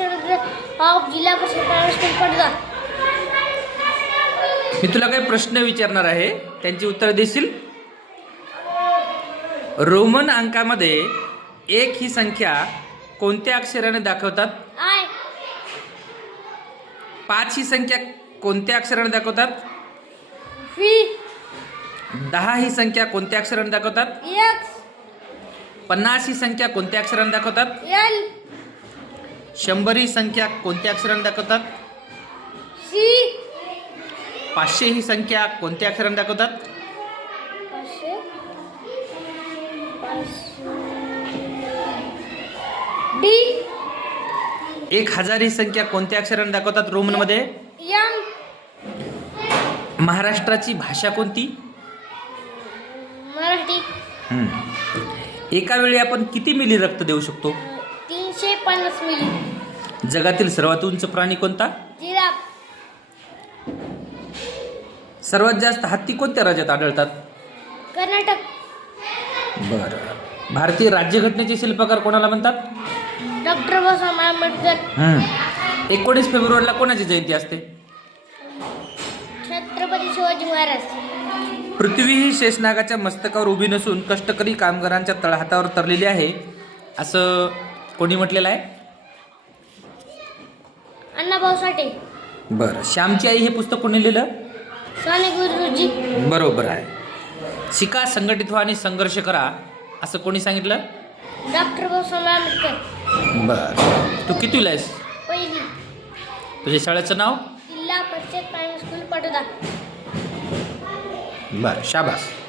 Student of जिल्हा परिषद private school पडदा मी तुला काही प्रश्न विचारणार आहे. त्यांची उत्तर देशील? रोमन अंकामध्ये एक ही संख्या कोणत्या अक्षराने दाखवतात? आय. पाच ही संख्या कोणत्या अक्षराने दाखवतात? व्ही. दहा ही संख्या कोणत्या अक्षराने दाखवतात? एक्स. पन्नास ही संख्या कोणत्या अक्षराने दाखवतात? एल. शंभर ही संख्या कोणत्या अक्षराने दाखवतात? सी पाचशे ही संख्या कोणत्या अक्षराने दाखवतात? पाचशे. पाचशे. डी. एक हजार ही संख्या कोणत्या अक्षराने दाखवतात रोमनमध्ये? एम महाराष्ट्राची भाषा कोणती? मराठी. एका वेळी आपण किती मिली रक्त देऊ शकतो? पन्नास मिली. जगातील सर्वात उंच प्राणी कोणता? जिराफ. सर्वात जास्त हत्ती कोणत्या राज्यात आढळतात? कर्नाटक. बरं. भारतीय राज्यघटनेचे शिल्पकार कोणाला म्हणतात? डॉक्टर बाबासाहेब आंबेडकर. एकोणीस फेब्रुवारीला कोणाची जयंती असते? छत्रपती शिवाजी महाराज. पृथ्वी ही शेषनागाच्या मस्तकावर उभी नसून कष्टकरी कामगारांच्या तळहातावर तरलेली आहे. असं कोणी म्हटलेलं आहे? अण्णाभाऊ साठे. बरं. श्यामची आई हे पुस्तक कोणी लिहिलं? साने गुरुजी. बरोबर आहे. शिका संघटित व्हा आणि संघर्ष करा असं कोणी सांगितलं? डॉक्टर बाबासाहेब आंबेडकर. बरं. तू कितीला आहेस? पहिली. तुझ्या शाळेचं नाव? जिल्हा परिषद प्रायमरी स्कूल पटोदा बरं. शाबास.